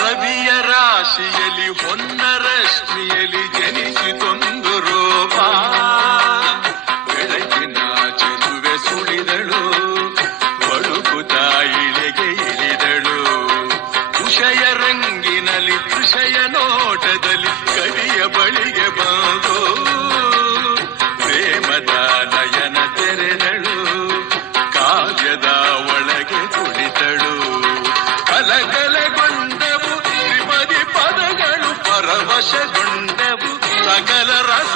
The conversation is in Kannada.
ರವಿಯ ರಾಶಿಯಲ್ಲಿ ಹೊನ್ನರಶ್ಮಿಯಲ್ಲಿ ಜನಿಸಿತೊಂದು ರೂಪ, ಬೆಳಗಿನ ಚೆಲುವೆ ಸುಳಿದಳು, ಬಳುಕುತ ಇಳೆಗೆ ಇಳಿದಳು. ಉಷಯ ರಂಗಿನಲ್ಲಿ ಕೃಷಯ ನೋಟದಲ್ಲಿ ಕವಿಯ ಬಳಿಗೆ ಬಂದು ಪ್ರೇಮದ ನಯನ ತೆರೆದಳು, ಕಾವ್ಯದ ಒಳಗೆ ಕುಳಿತಳು. ಕಲಕಲಗೊಂಡವು ತ್ರಿಪದಿ ಪದಗಳು, ಪರವಶಗೊಂಡವು ಸಕಲ ರಸ